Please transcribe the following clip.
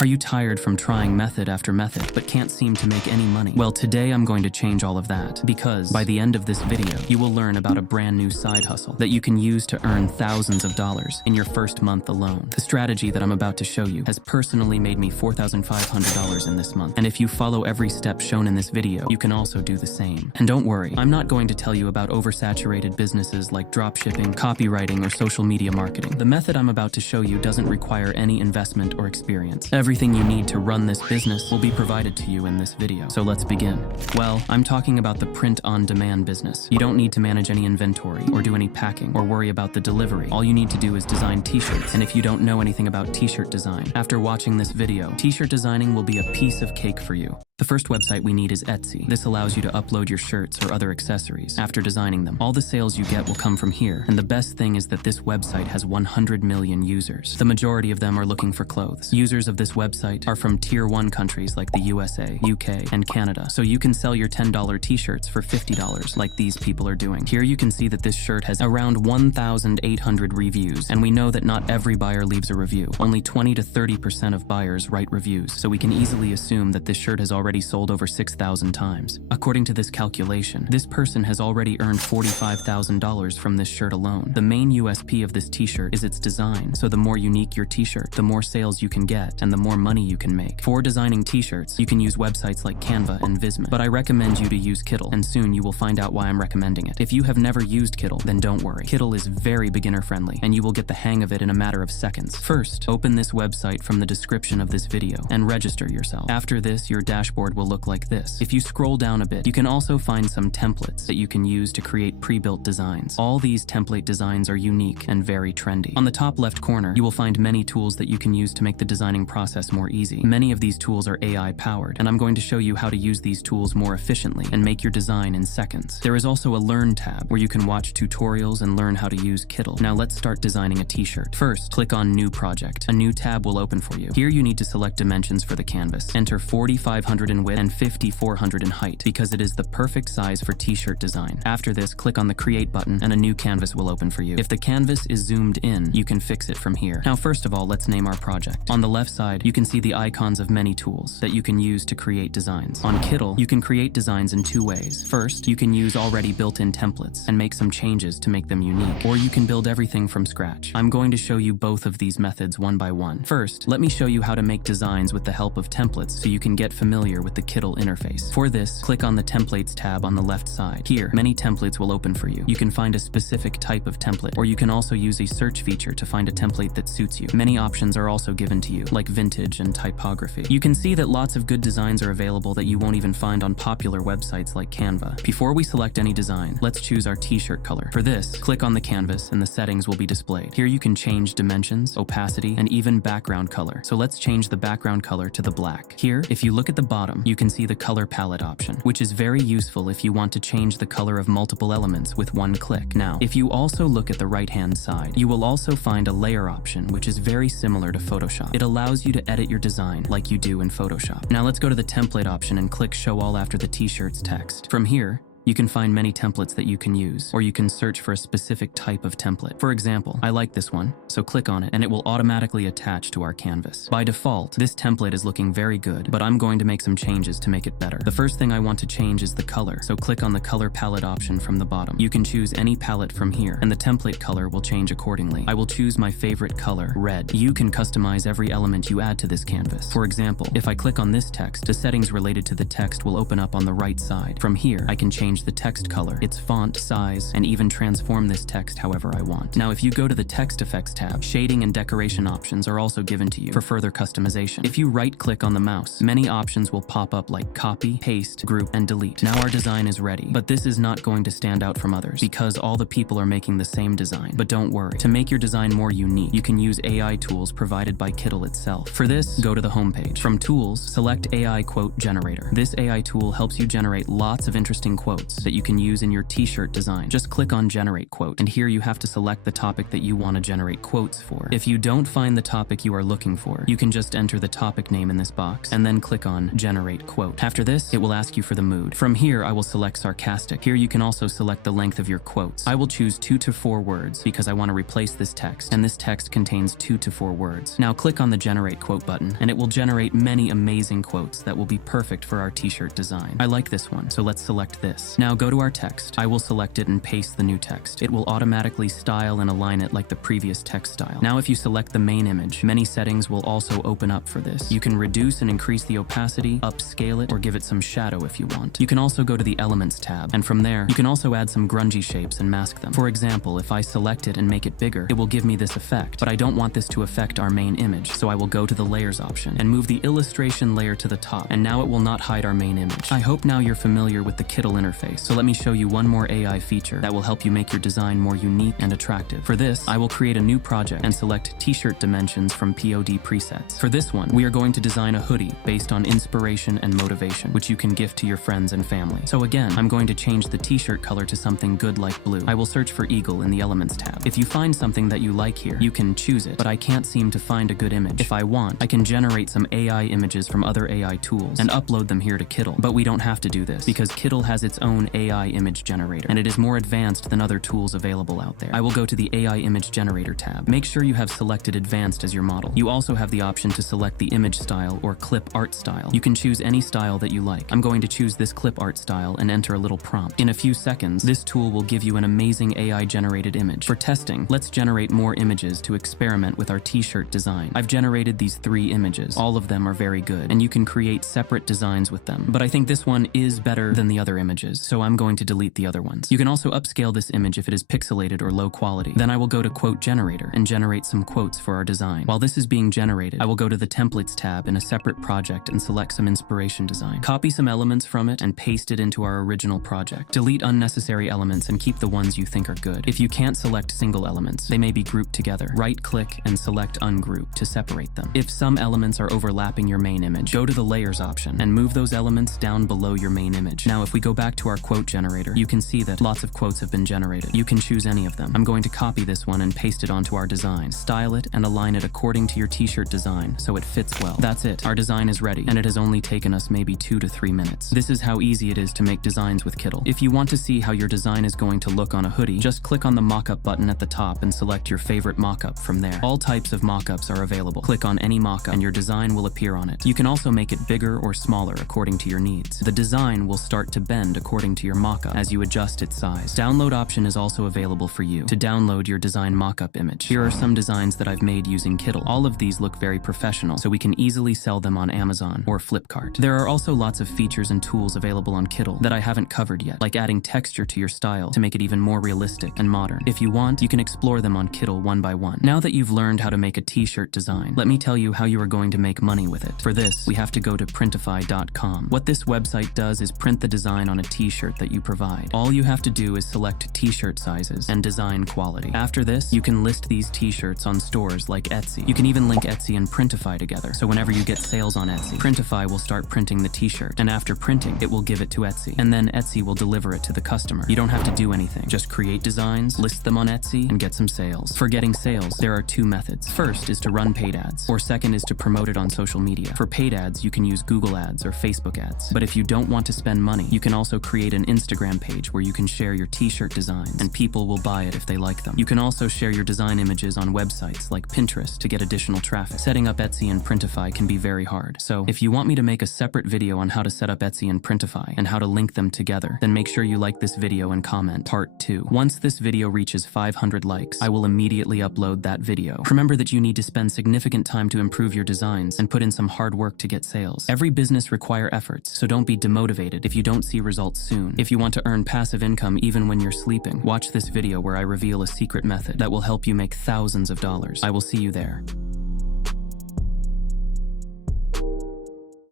Are you tired from trying method after method but can't seem to make any money? Well, today I'm going to change all of that, because by the end of this video, you will learn about a brand new side hustle that you can use to earn thousands of dollars in your first month alone. The strategy that I'm about to show you has personally made me $4,500 in this month, and if you follow every step shown in this video, you can also do the same. And don't worry, I'm not going to tell you about oversaturated businesses like dropshipping, copywriting, or social media marketing. The method I'm about to show you doesn't require any investment or experience. Everything you need to run this business will be provided to you in this video. So let's begin. Well, I'm talking about the print-on-demand business. You don't need to manage any inventory or do any packing or worry about the delivery. All you need to do is design t-shirts. And if you don't know anything about t-shirt design, after watching this video, t-shirt designing will be a piece of cake for you. The first website we need is Etsy. This allows you to upload your shirts or other accessories. After designing them, all the sales you get will come from here. And the best thing is that this website has 100 million users. The majority of them are looking for clothes. Users of this website are from Tier 1 countries like the USA, UK, and Canada. So you can sell your $10 t-shirts for $50 like these people are doing. Here you can see that this shirt has around 1,800 reviews. And we know that not every buyer leaves a review. Only 20 to 30% of buyers write reviews. So we can easily assume that this shirt has already sold over 6,000 times. According to this calculation, this person has already earned $45,000 from this shirt alone. The main USP of this t-shirt is its design, so the more unique your t-shirt, the more sales you can get and the more money you can make. For designing t-shirts, you can use websites like Canva and Visma, but I recommend you to use Kittl, and soon you will find out why I'm recommending it. If you have never used Kittl, then don't worry. Kittl is very beginner friendly, and you will get the hang of it in a matter of seconds. First, open this website from the description of this video and register yourself. After this, your dashboard will look like this. If you scroll down a bit, you can also find some templates that you can use to create pre-built designs. All these template designs are unique and very trendy. On the top left corner, you will find many tools that you can use to make the designing process more easy. Many of these tools are AI powered, and I'm going to show you how to use these tools more efficiently and make your design in seconds. There is also a Learn tab where you can watch tutorials and learn how to use Kittl. Now let's start designing a t-shirt. First, click on New Project. A new tab will open for you. Here you need to select dimensions for the canvas. Enter 4,500 in width and 5,400 in height, because it is the perfect size for t-shirt design. After this, click on the Create button and a new canvas will open for you. If the canvas is zoomed in, you can fix it from here. Now first of all, let's name our project. On the left side, you can see the icons of many tools that you can use to create designs. On Kittl, you can create designs in two ways. First, you can use already built-in templates and make some changes to make them unique, or you can build everything from scratch. I'm going to show you both of these methods one by one. First, let me show you how to make designs with the help of templates so you can get familiar with the Kittl interface. For this, click on the Templates tab on the left side. Here, many templates will open for you. You can find a specific type of template, or you can also use a search feature to find a template that suits you. Many options are also given to you, like vintage and typography. You can see that lots of good designs are available that you won't even find on popular websites like Canva. Before we select any design, let's choose our t-shirt color. For this, click on the canvas and the settings will be displayed. Here you can change dimensions, opacity, and even background color. So let's change the background color to the black. Here, if you look at the bottom, you can see the color palette option, which is very useful if you want to change the color of multiple elements with one click. Now, if you also look at the right-hand side, you will also find a layer option, which is very similar to Photoshop. It allows you to edit your design like you do in Photoshop. Now let's go to the template option and click Show All after the t-shirts text. From here, you can find many templates that you can use, or you can search for a specific type of template. For example, I like this one, so click on it and it will automatically attach to our canvas. By default, this template is looking very good, but I'm going to make some changes to make it better. The first thing I want to change is the color, so click on the color palette option from the bottom. You can choose any palette from here, and the template color will change accordingly. I will choose my favorite color, red. You can customize every element you add to this canvas. For example, if I click on this text, the settings related to the text will open up on the right side. From here, I can change the text color, its font, size, and even transform this text however I want. Now, if you go to the Text Effects tab, shading and decoration options are also given to you for further customization. If you right-click on the mouse, many options will pop up like copy, paste, group, and delete. Now our design is ready, but this is not going to stand out from others because all the people are making the same design. But don't worry, to make your design more unique, you can use AI tools provided by Kittl itself. For this, go to the homepage. From Tools, select AI Quote Generator. This AI tool helps you generate lots of interesting quotes quotes that you can use in your t-shirt design. Just click on Generate Quote, and here you have to select the topic that you want to generate quotes for. If you don't find the topic you are looking for, you can just enter the topic name in this box, and then click on Generate Quote. After this, it will ask you for the mood. From here, I will select sarcastic. Here you can also select the length of your quotes. I will choose 2 to 4 words because I want to replace this text, and this text contains 2 to 4 words. Now click on the Generate Quote button, and it will generate many amazing quotes that will be perfect for our t-shirt design. I like this one, so let's select this. Now go to our text. I will select it and paste the new text. It will automatically style and align it like the previous text style. Now if you select the main image, many settings will also open up for this. You can reduce and increase the opacity, upscale it, or give it some shadow if you want. You can also go to the Elements tab, and from there, you can also add some grungy shapes and mask them. For example, if I select it and make it bigger, it will give me this effect, but I don't want this to affect our main image, so I will go to the Layers option and move the illustration layer to the top, and now it will not hide our main image. I hope now you're familiar with the Kittl interface, so let me show you one more AI feature that will help you make your design more unique and attractive. For this, I will create a new project and select t-shirt dimensions from POD presets. For this one, we are going to design a hoodie based on inspiration and motivation, which you can gift to your friends and family. So again, I'm going to change the t-shirt color to something good like blue. I will search for Eagle in the Elements tab. If you find something that you like here, you can choose it, but I can't seem to find a good image. If I want, I can generate some AI images from other AI tools and upload them here to Kittl, but we don't have to do this because Kittl has its own AI image generator, and it is more advanced than other tools available out there. I will go to the AI image generator tab. Make sure you have selected advanced as your model. You also have the option to select the image style or clip art style. You can choose any style that you like. I'm going to choose this clip art style and enter a little prompt. In a few seconds, this tool will give you an amazing AI generated image. For testing, let's generate more images to experiment with our t-shirt design. I've generated these 3 images. All of them are very good, and you can create separate designs with them. But I think this one is better than the other images, so I'm going to delete the other ones. You can also upscale this image if it is pixelated or low quality. Then I will go to Quote Generator and generate some quotes for our design. While this is being generated, I will go to the Templates tab in a separate project and select some inspiration design. Copy some elements from it and paste it into our original project. Delete unnecessary elements and keep the ones you think are good. If you can't select single elements, they may be grouped together. Right-click and select Ungroup to separate them. If some elements are overlapping your main image, go to the Layers option and move those elements down below your main image. Now, if we go back to our quote generator, you can see that lots of quotes have been generated. You can choose any of them. I'm going to copy this one and paste it onto our design. Style it and align it according to your t-shirt design so it fits well. That's it. Our design is ready, and it has only taken us maybe 2 to 3 minutes. This is how easy it is to make designs with Kittl. If you want to see how your design is going to look on a hoodie, just click on the mockup button at the top and select your favorite mockup from there. All types of mockups are available. Click on any mockup and your design will appear on it. You can also make it bigger or smaller according to your needs. The design will start to bend according to your mockup as you adjust its size. Download option is also available for you to download your design mockup image. Here are some designs that I've made using Kittl. All of these look very professional, so we can easily sell them on Amazon or Flipkart. There are also lots of features and tools available on Kittl that I haven't covered yet, like adding texture to your style to make it even more realistic and modern. If you want, you can explore them on Kittl one by one. Now that you've learned how to make a t-shirt design, let me tell you how you are going to make money with it. For this, we have to go to printify.com. What this website does is print the design on a t-shirt that you provide. All you have to do is select t-shirt sizes and design quality. After this, you can list these t-shirts on stores like Etsy. You can even link Etsy and Printify together, so whenever you get sales on Etsy, Printify will start printing the t-shirt, and after printing, it will give it to Etsy, and then Etsy will deliver it to the customer. You don't have to do anything. Just create designs, list them on Etsy, and get some sales. For getting sales, there are 2 methods. First is to run paid ads, or second is to promote it on social media. For paid ads, you can use Google ads or Facebook ads. But if you don't want to spend money, you can also create an Instagram page where you can share your t-shirt designs, and people will buy it if they like them. You can also share your design images on websites like Pinterest to get additional traffic. Setting up Etsy and Printify can be very hard. So if you want me to make a separate video on how to set up Etsy and Printify and how to link them together, then make sure you like this video and comment part 2. Once this video reaches 500 likes, I will immediately upload that video. Remember that you need to spend significant time to improve your designs and put in some hard work to get sales. Every business requires efforts, so don't be demotivated if you don't see results soon. If you want to earn passive income even when you're sleeping, watch this video where I reveal a secret method that will help you make thousands of dollars. I will see you there.